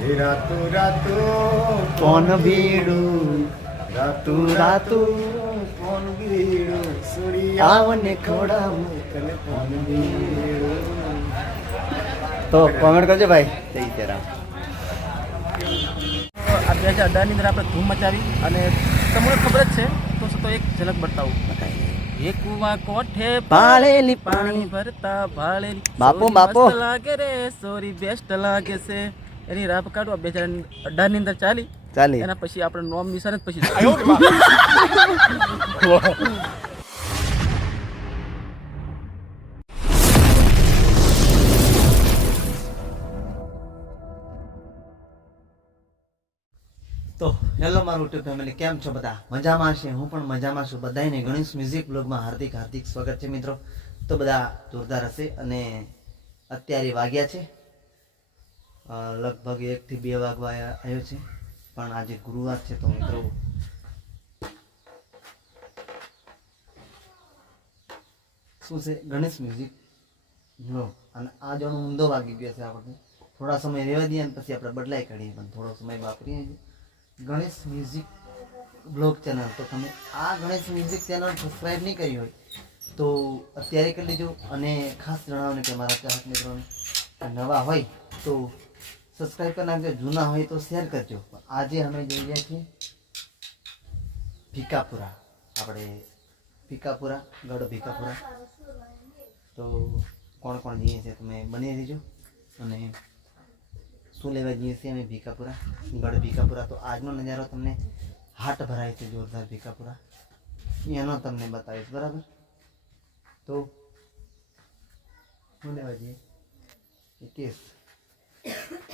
રાતુ રાતુ કોણ ભીડું રાતુ રાતુ કોણ બીડું સૂર્યા આવને ખોડામાં તને કોણ બીડું. તો કોમેન્ટ કરજો ભાઈ જય જરા આ 2018ની અંદર આપણે ધૂમ મચાવી અને તમને ખબર જ છે તો છતાં એક ઝલક બતાવું. એક કુવા કોઠે ભાળેલી પાણી ભરતા ભાળેલી બાપુ, સોરી બાપુ. મસ્ત લાગે રે સોરી બેસ્ટ લાગે છે એની રાપ કાઢવા 2018 ની અંદર ચાલી ચાલી એના પછી આપણે નોમ નિશાન જ પછી તો હેલો મારું યુટ્યુબ ફેમિલી, કેમ છો બધા? મજામાં છે? હું પણ મજામાં છું. બધાને ગણેશ મ્યુઝિક બ્લોગમાં હાર્દિક હાર્દિક સ્વાગત છે મિત્રો. તો બધા જોરદાર હશે. અને અત્યારે વાગ્યા છે લગભગ 1 થી 2 વાગવા આવ્યો છે, પણ આજે ગુરુવાર છે તો મિત્રો શું છે ગણેશ મ્યુઝિક બ્લોગ. અને આ જોનો ઊંધો વાગી ગયો છે. આપણે થોડા સમય રહેવા દઈએ અને પછી આપણે બદલાઈ કાઢીએ, પણ થોડો સમય વાપરીએ ગણેશ મ્યુઝિક બ્લોગ ચેનલ. તો તમે આ ગણેશ મ્યુઝિક ચેનલ સબસ્ક્રાઈબ નહીં કરી હોય તો અત્યારે કરી લેજો. અને ખાસ જણાવવાનું કે મારા ચાહક મિત્રોને નવા હોય તો સબસ્ક્રાઈબ કરી નાખજો, જૂના હોય તો શેર કરજો. આજે અમે જઈ રહ્યા છીએ ભીકાપુરા. આપણે ભીકાપુરા, ગઢ ભીકાપુરા. તો કોણ કોણ જઈએ છીએ તમે બની રહેજો. અને શું લેવા જઈએ છીએ અમે ભીકાપુરા, ગઢ ભીકાપુરા. તો આજનો નજારો તમને હાટ ભરાય છે જોરદાર ભીકાપુરા, એનો તમને બતાવીશ, બરાબર? તો શું લેવા જઈએ એ કેસ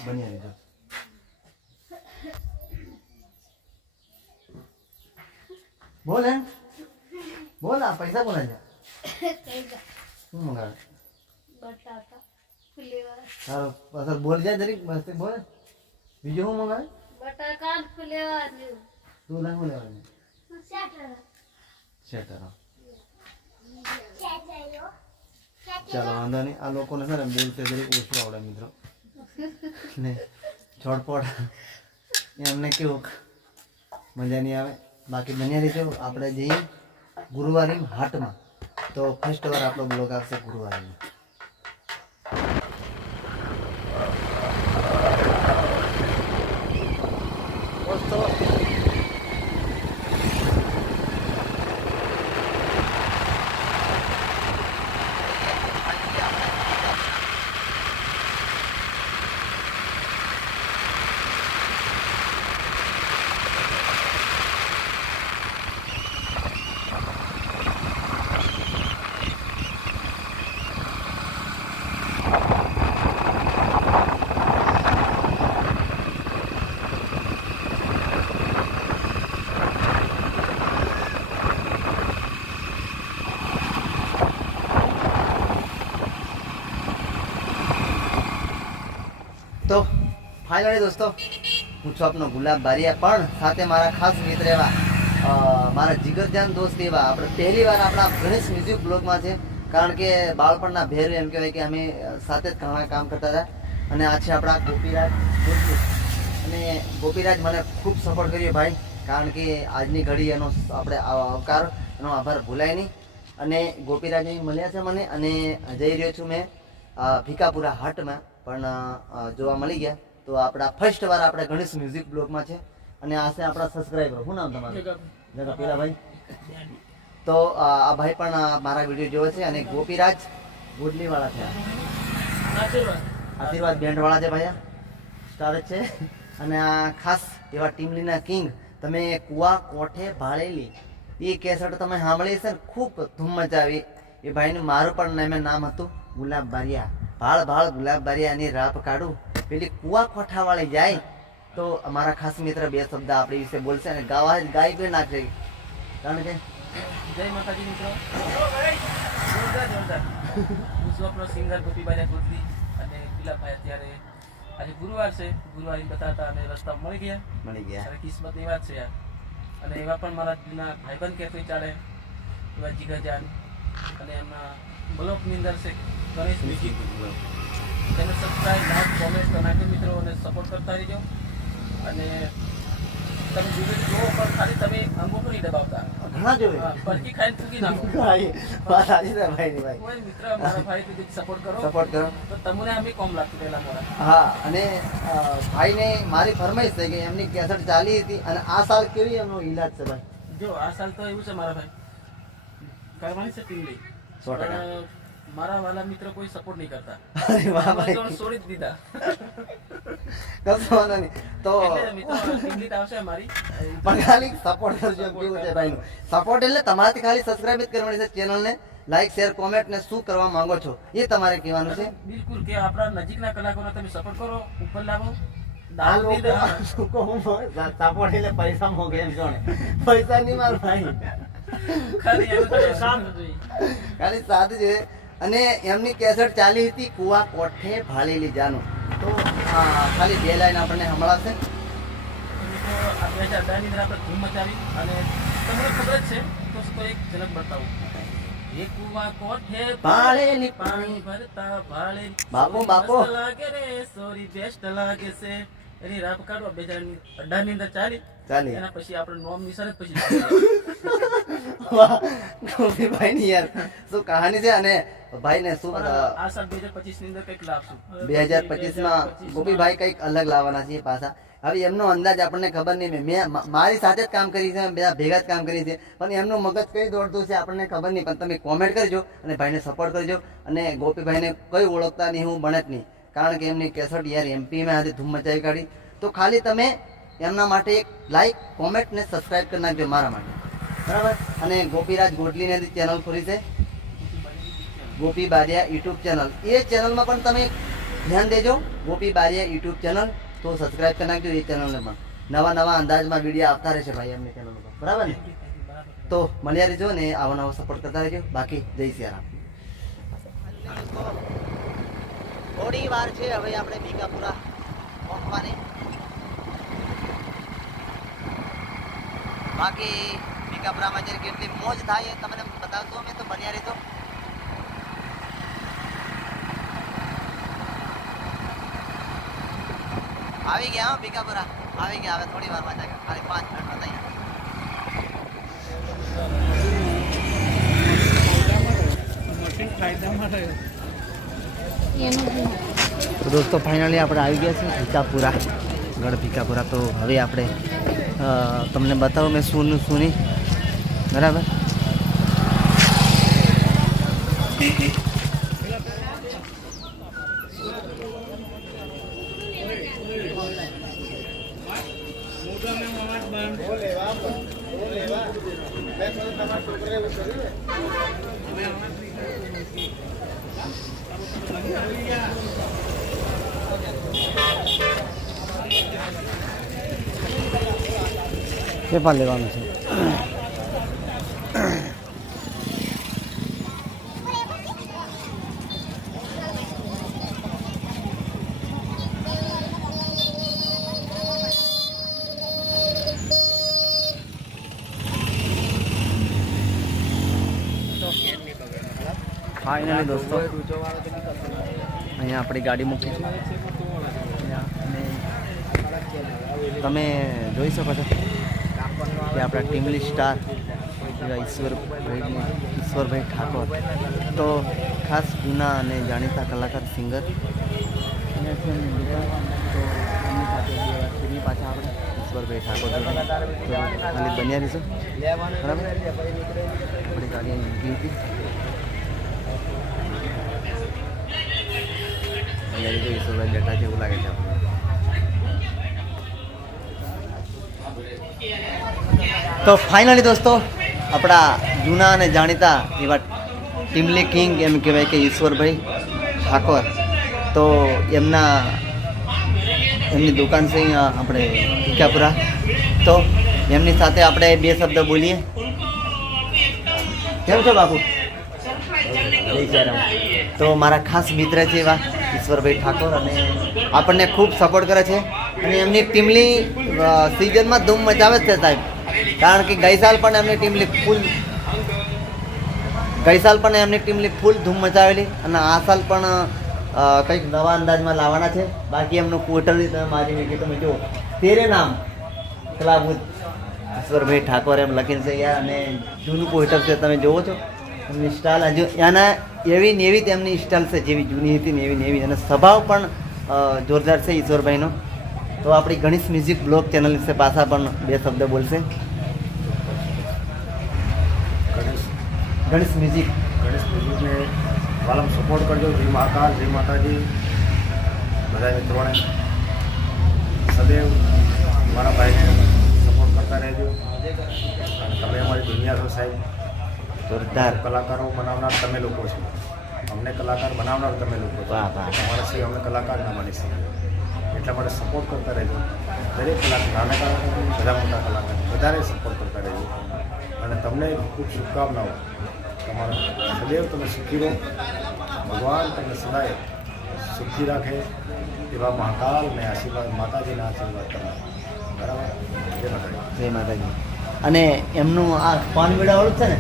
બન્યા રહેજો. બોલ એમ બોલ, આ પૈસા બોલા છે શું મંગાવે બટાકા ફુલેવર તારો પાછળ બોલ જાય જરીક મસ્ત બોલ. બીજું શું મંગાવે? બટાકા ફુલેવર તું ના શું લેવાનું? શેટર. ચાલો વાંધો નહીં. આ લોકોને છે ને બોલતે જરીક ઓછું આવડે મિત્રો ને છોડપોડ એમને કેવું મજા નહીં આવે. બાકી બન્યા રહેજો. આપણે જઈએ ગુરુવારી હાટમાં. તો ફર્સ્ટ વાર આપણો બ્લોગ આવશે ગુરુવારીમાં. તો ફાઇનલી દોસ્તો, હું છું આપનો ગુલાબ બારિયા, પણ સાથે મારા ખાસ મિત્ર એવા મારા જીગરજાન દોસ્ત એવા આપણે પહેલી વાર આપણા ગણેશ મ્યુઝિક બ્લોગમાં છે. કારણ કે બાળપણના ભેર એમ કહેવાય કે અમે સાથે જ ઘણા કામ કરતા હતા. અને આ છે આપણા ગોપીરાજ. અને ગોપીરાજ મને ખૂબ સપોર્ટ કર્યો ભાઈ, કારણ કે આજની ઘડી એનો આપણે આવકાર, એનો આભાર ભૂલાય નહીં. અને ગોપીરાજ અહીં મળ્યા છે મને, અને જઈ રહ્યો છું મેં ભીકાપુરા હાટમાં પણ જોવા મળી ગયા. તો આપણા ફર્સ્ટ વાર આપણે ગણેશ મ્યુઝિક બ્લોગમાં છે. અને આ છે આપણા સબસ્ક્રાઈબર. શું નામ તમારું? જગા પેલા ભાઈ. તો આ ભાઈ પણ મારા વિડીયો જોવે છે. અને ગોપીરાજ ગોડલીવાળા છે, આશીર્વાદ બેન્ડવાળા છે ભાઈ, સ્ટાર જ છે. અને આ ખાસ એવા ટીમલીના કિંગ. તમે કુવા કોઠે ભાળેલી એ કેસેટ તમે સાંભળી છે ને, ખૂબ ધૂમ મચાવી. એ ભાઈનું મારું પણ નામ હતું ગુલાબ બારિયા. ભાળ ભાળ ગુલાબ બારિયાની રાપ કાઢું, પેલી કુવા કોઠાવાળી જાય. તો અમારા ખાસ મિત્ર 2 શબ્દ આપણી વિશે બોલશે અને ગાય બી નાખશે. કારણ કે જય માતાજી મિત્રો. જોરદાર જોરદાર. હું છું આપણો સિંગર ગોપીભાઈ કોટલી. અને પીલાભાઈ અત્યારે આજે ગુરુવાર છે, ગુરુવારી બતાવતા અને રસ્તા મળી ગયા. અને કિસ્મતની વાત છે યાર. અને એવા પણ મારા દિલના ભાઈબંધ કહેતો ચાલે એવા જીગરજાન. અને એમના બ્લોકની અંદર છે ગણેશ મ્યુઝિક. તેને સબસ્ક્રાઈબ લાઈક કોમેન્ટ કરી નાખજો મિત્રો અને સપોર્ટ કરતા રહેજો. અને તમે વિડીયો જુઓ પણ ખાલી તમે અંગૂઠો નહીં દબાવતા. ઘણા જોવે હા, પડકી ખાઈને થૂકી નાખો. ભાઈ વાત સાચી છે ભાઈની ભાઈ. કોઈ મિત્ર મારા ભાઈ સપોર્ટ કરો સપોર્ટ કરો. તો તમને અમે કોમ લાગતું પહેલા મોડા. હા, અને ભાઈને મારી ફરમાઈશ છે કે એમની કેસેટ ચાલી હતી અને આ સાલ કેવી એમનો ઈલાજ છે ભાઈ? જો આ સાલ તો એવું છે મારા ભાઈ, કરવાની છે ટીમલી. 100%. મારા વાલા મિત્ર કોઈ સપોર્ટ નહીં કરતા. અરે વાહ અમે ભાઈ, તો છોડી જ દીધા. કશો વાંધો નહીં. તો એટલે મિત્રો ટીમલી તો આવશે અમારી. પણ ખાલી સપોર્ટ કરજો એમ કેવું છે ભાઈનું. સપોર્ટ એટલે તમારાથી ખાલી સબસ્ક્રાઇબ જ કરવાની છે ચેનલને. લાઈક શેર કોમેન્ટ ને શું કરવા માંગો છો એ તમારે કહેવાનું છે. બિલકુલ કે આપણા નજીકના કલાકારોને તમે સપોર્ટ કરો, ઉપર લાવો. આ દારૂ લોકો પીધા. શું કહું, સપોર્ટ એટલે પૈસા મોગે એમ છો ને. પૈસા નહીં માર ભાઈ, ખાલી એવું તો સાથ જોઈએ. ખાલી સાથ છે. અને એમની કેસેટ ચાલી હતી કુવા કોઠે ભાળેલી જાનું. તો ખાલી 2 લાઈન આપણને સંભળાવશે. મિત્રો આ 2018 ની અંદર આપણે ધૂમ મચાવી અને તમને ખબર જ છે તો એક ઝલક બતાવું. એક કુવા કોઠે ભાળેલી પાણી ભરતા ભાળેલી બાપો, સોરી બાપો. મસ્ત લાગે રે સોરી બેસ્ટ લાગે છે. એની રાપ કાઢવા 2018 ની અંદર ચાલી. એના પછી આપણે નોમ નિશાન જ પછી વાહ, ગોપીભાઈની યાર શું કહાની છે. અને ભાઈને શું આ સાલ 2025 ની અંદર કંઈક લાવશું. 2025 માં ગોપીભાઈ કંઈક અલગ લાવવાના છે પાછા. હવે એમનો અંદાજ આપણને ખબર નહીં. મેં મારી સાથે જ કામ કરી છે, બધા ભેગા જ કામ કરી છે, પણ એમનું મગજ કઈ દોડતું છે આપણને ખબર નહીં. પણ તમે કોમેન્ટ કરજો અને ભાઈને સપોર્ટ કરજો. અને ગોપીભાઈને કોઈ ઓળખતા નહીં, હું બને જ નહીં, કારણ કે એમની કેસેટ યાર એમપીમાં આજે ધૂમ મચાવી કાઢી. તો ખાલી તમે એમના માટે એક લાઈક કોમેન્ટ ને સબસ્ક્રાઈબ કરી નાખજો મારા માટે, બરાબર. અને ગોપીરાજ ગોટલીને ચેનલ ખોલી છે, ગોપી બારિયા યુટ્યુબ ચેનલ. એ ચેનલમાં પણ તમે ધ્યાન દેજો, ગોપી બારિયા યુટ્યુબ ચેનલ. તો સબસ્ક્રાઈબ કરી નાખજો એ ચેનલને પણ. નવા અંદાજમાં વિડીયો આવતા રહેશે ભાઈ એમની ચેનલ પર, બરાબર ને. તો મળ્યા રહેજો ને આવો નવો સપોર્ટ કરતા રહેજો. બાકી જય સિયારામ. થોડી વાર છે હવે આપણે ભીકાપુરા પહોંચવાની. બાકી ભીકાપુરામાં જયારે કેટલી મોજ થાય એ તમને બતાવતો અમે. તો બન્યા રહેજો. આવી ગયા હો ભીકાપુરા, આવી ગયા. હવે થોડી વારમાં જાય, ખાલી 5 મિનિટમાં તૈયાર. તો દોસ્તો ફાઇનલી આપણે આવી ગયા છે ભીકાપુરા, ગઢ ભીકાપુરા. તો હવે આપણે તમને બતાવું મેં શું નહીં, બરાબર. પેપર લેવાનું છે. ફાઇનલી દોસ્તો અહીંયા આપણી ગાડી મૂકી છે. અને તમે જોઈ શકો છો કે આપણા ટીમલી સ્ટાર એવા ઈશ્વરભાઈ ઠાકોર, તો ખાસ જૂના અને જાણીતા કલાકાર સિંગર. તો એમની સાથે 2 વાર ફરી પાછા આપણે ઈશ્વરભાઈ ઠાકોર ખાલી બન્યા રહીશું, બરાબર. આપણી ગાડી અહીં મૂકી હતી. ઈશ્વરભાઈ બેઠા છે એવું લાગે છે આપણને. તો ફાઇનલી દોસ્તો આપણા જૂના અને જાણીતા એવા ટીમલી કિંગ એમ કહેવાય કે ઈશ્વરભાઈ ઠાકોર, તો એમની દુકાન છે અહીંયા આપણે ભીકાપુરા. તો એમની સાથે આપણે 2 શબ્દ બોલીએ. કેમ છો બાપુ? તો મારા ખાસ મિત્ર છે એવા ઈશ્વરભાઈ ઠાકોર, અને આપણને ખૂબ સપોર્ટ કરે છે. અને એમની ટીમલી સિઝનમાં ધૂમ મચાવે છે સાહેબ, કારણ કે ગઈ સાલ પણ એમની ટીમલી ફૂલ ધૂમ મચાવેલી. અને આ સાલ પણ કંઈક નવા અંદાજમાં લાવવાના છે. બાકી એમનું પોર્ટલ તમે મારી મૂકી તમે જુઓ, તેરે નામ કલાબુદ્ધ ઈશ્વરભાઈ ઠાકોર એમ લખેલ છે યાર. અને જૂનું પોસ્ટર છે તમે જોવો છો. એમની સ્ટાઇલ હજુ એના એવી ને એવી તેમની સ્ટાઇલ છે જેવી જૂની હતી ને એવી ને એવી. અને સ્વભાવ પણ જોરદાર છે ઈશ્વરભાઈનો. તો આપણી ગણેશ મ્યુઝિક બ્લોગ ચેનલ વિશે પાછા પણ બે શબ્દ બોલશે. ગણેશ મ્યુઝિક મ્યુઝિકને વાલમ સપોર્ટ કરજો. જય મહાકાલ, જય માતાજી. બધા મિત્રોને સદૈવ મારા ભાઈને સપોર્ટ કરતા રહેજો. અને તમે અમારી દુનિયા છો સાહેબ. જોરદાર. કલાકારો બનાવનાર તમે લોકો છો, અમને કલાકાર બનાવનાર તમે લોકો છો. વાહ વાહ. અમારા સિવાય અમને કલાકાર ના માની શકીએ. એટલા માટે સપોર્ટ કરતા રહેજો. દરેક કલાકાર, નાના કલાકાર, બધા મોટા કલાકાર, વધારે સપોર્ટ કરતા રહેજો. અને તમને ખૂબ શુભકામનાઓ. તમારા સદૈવ તમે સુખી રહો. ભગવાન તમને સદાય સુખી રાખે એવા મહાકાલને આશીર્વાદ, માતાજીના આશીર્વાદ તમને. બરાબર? જય માતાજી. જય માતાજી. અને એમનું આ પાન મેળાવાળું છે ને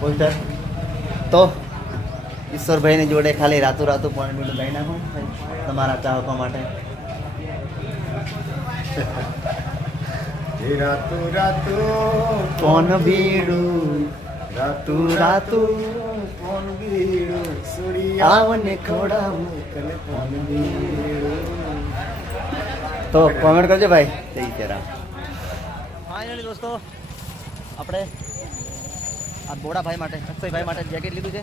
પોસ્ટર, તો ઈશ્વરભાઈની જોડે ખાલી રાતું રાતું પાન મેળું લઈ નાખો તમારા ચાહકો માટે. હે રાતું રાતું કોણ બીડું રાતું રાતું કોણ બીડું સૂર્યા આવને ખોડાવું. કલે કોણ બીડું. તો કોમેન્ટ કરજો ભાઈ. જય શ્રી ફાઇનલી દોસ્તો આપણે આ બોડાભાઈ માટે, અક્ષયભાઈ માટે જેકેટ લીધું છે.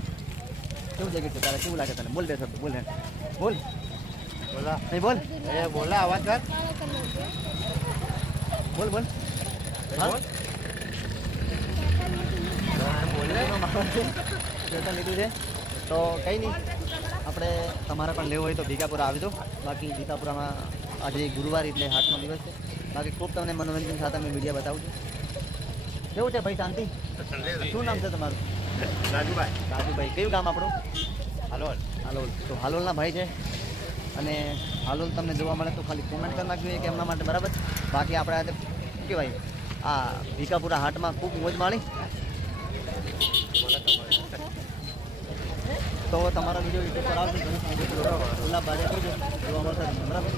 કેવું જેકેટ છે તારે? કેવું લાગે તને? બોલ બે શબ્દ બોલ. બોલ બોલા નહીં બોલ. બોલા અવાજ કર. બોલ બોલ. લીધું છે તો કંઈ નહીં, આપણે તમારે પણ લેવું હોય તો ભીકાપુરા આવી દો. બાકી ભીકાપુરામાં આજે ગુરુવાર એટલે હાટનો દિવસ છે. બાકી ખૂબ તમને મનોરંજન સાથે અમે વિડીયો બતાવું છું. કેવું છે ભાઈ? શાંતિ? શું નામ છે તમારું? રાજુભાઈ. રાજુભાઈ. કયું ગામ આપણું? હાલોલ. હાલોલ. તો હાલોલના ભાઈ છે. અને હાલોલ તમને જોવા મળે તો ખાલી કોમેન્ટ કરી નાખજો કે એમના માટે. બરાબર? બાકી આપણે આજે શું કહેવાય, આ ભીકાપુરા હાટમાં ખૂબ મોજ માણી. તો તમારા વિડીયો યુટ્યુબ પર આવશે. ગુલાબ બાજા કરજો, જોવા મળશે. બરાબર?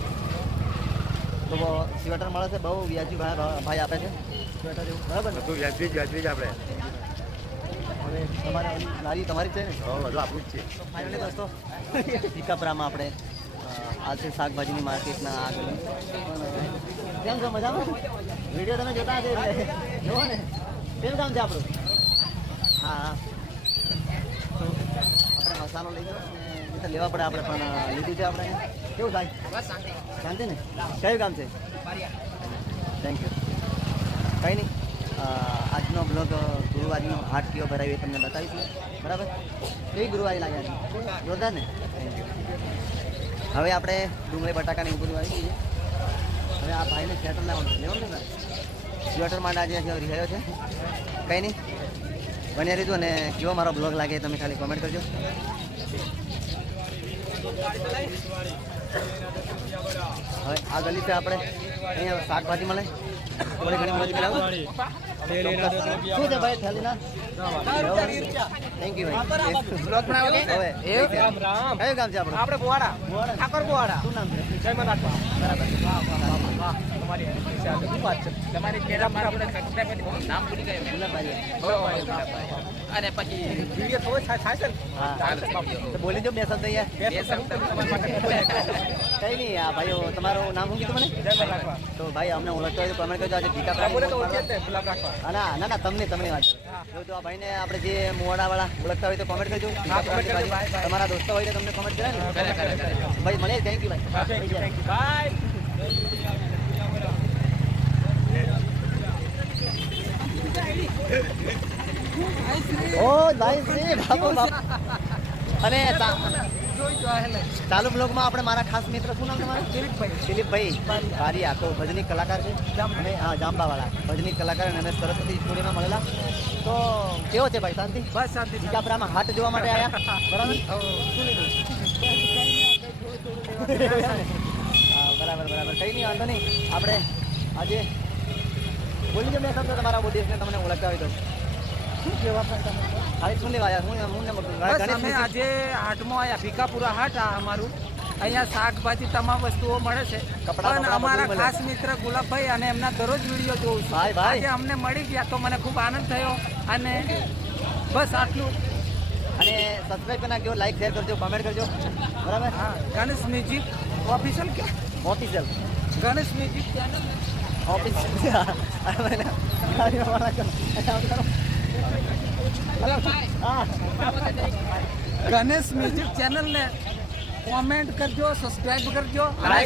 તો સ્વેટર મળે છે, બહુ વ્યાજી ભાઈ આપે છે સ્વેટર જેવું. બરાબર ને? બધું વ્યાજબી જ આપણે. હવે તમારે લારી તમારી જ છે ને? બધું આપણું જ છે. તો ફાઇનલી દોસ્તો ભીકાપુરામાં આપણે આ છે શાકભાજીની માર્કેટના આગળ. કેમ છો? મજામાં? વિડીયો તમે જોતા હશે એટલે જુઓ ને. કેમ કામ છે આપણું? હા. તો આપણે મસાલો લઈ જાઓ અને લેવા પડે. આપણે પણ લીધું છે આપણે. કેવું થાય? શાંતિ ને? કયું કામ છે? Thank you. કંઈ નહીં, આજનો બ્લોગ ગુરુવારનો હાટ કેવો ભરાયો એ તમને બતાવીશું. બરાબર? કેવી ગુરુવારી લાગ્યા છે? જોરદાર ને? Thank you. હવે આપણે ડુંગળી બટાકાની ઉપર આવી જઈએ. હવે આ ભાઈને સ્વેટર લેવાનું લેવાનું ને સ્વેટર માટે આજે રિહાયો છે. કંઈ નહીં, બન્યા રીધું. અને કેવો મારો બ્લોગ લાગે તમે ખાલી કોમેન્ટ કરજો. હવે આ ગલી છે આપણે, અહીંયા શાકભાજી મળે. થોડી ઘણી મદદ કરાવું. શું છે ભાઈ થેલીના? થેન્ક યુ ભાઈ. બ્લોગ બનાવો કે? હવે કયું ગામ છે આપણું? આપણે બોવાડા, ઠાકોર બોવાડા. શું નામ છે? જયમાં રાખવા. બરાબર. તમારી શું વાત છે? તમારી પહેલા મારા આપણે નામ ભૂલી ગયા. ગુલાબભાઈ. અને પછી વિડીયો થોડો થાય છે ને? હા. તો બોલી જો બે શબ્દ અહીંયા. બે શબ્દ તમારા માટે કઈ નહીં. આ ભાઈઓ તમારું નામ શું કીધું મને? જયમાં રાખવા. તો ભાઈ અમને ઓળખતો હોય તો કમેન્ટ કરજો. આજે ભીકા બોલે તો ઓળખે જ ને, ગુલાબ રાખવા. ના ના ના, તમને વાત જો આ ભાઈને આપણે જે મોવાડાવાળા ઓળખતા હોય તો કોમેન્ટ કરજો. હા, comment કરજો. Bye. તમારા દોસ્તો હોય તો તમને કોમેન્ટ કરે ને. ભાઈ મળે. થેન્ક યુ ભાઈ. બાય. ઓ ભાઈ શ્રી બાપુ બાપ. અને ચાલુ બ્લોગમાં આપણે મારા ખાસ મિત્ર, શું નામ તમારું? દિલીપભાઈ બારિયા. તો ભજની કલાકાર છે. અને હા, જાંબાવાળા ભજની કલાકાર. અને અમે સરસ્વતી સ્ટુડિયોમાં મળેલા. તો કેવો છે ભાઈ? શાંતિ? બસ શાંતિ. ભીકાપુરામાં હાટ જોવા માટે આવ્યા. બરાબર? હા, બરાબર બરાબર. કંઈ નહીં, વાંધો નહીં. આપણે આજે બોલી જો બે શબ્દ તમારા બહુ દેશને તમને ઓળખતા હોય તો. ખાલી શું લેવા આવ્યા? હું બસ ગણેશ અમે આજે હાટમાં આવ્યા ભીખાપુરા હાટ આ અમારું અહીંયા શાકભાજી તમામ વસ્તુઓ મળે છે કપડાં પણ બપડા અમારા બધું મળે. ખાસ મિત્ર ગુલાબભાઈ અને એમના દરરોજ વિડીયો જોઉં છું ભાઈ, ભાઈ. આજે અમને મળી ગયા તો મને ખૂબ આનંદ થયો અને બસ આટલું. અને સબસ્ક્રાઈબ કરી નાખજો, લાઈક શેર કરજો, કોમેન્ટ કરજો, બરાબર? હા ગણેશ મ્યુઝિક ઓફિશિયલ કે official Ganesh music channel Ganesh music ચેનલને કોમેન્ટ કરજો, સબસ્ક્રાઇબ કરજો અને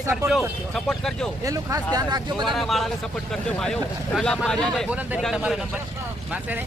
સપોર્ટ કરજો. એનું ખાસ ધ્યાન રાખજો બધા. બોલન તરીકે તમારો નંબર મારશે ને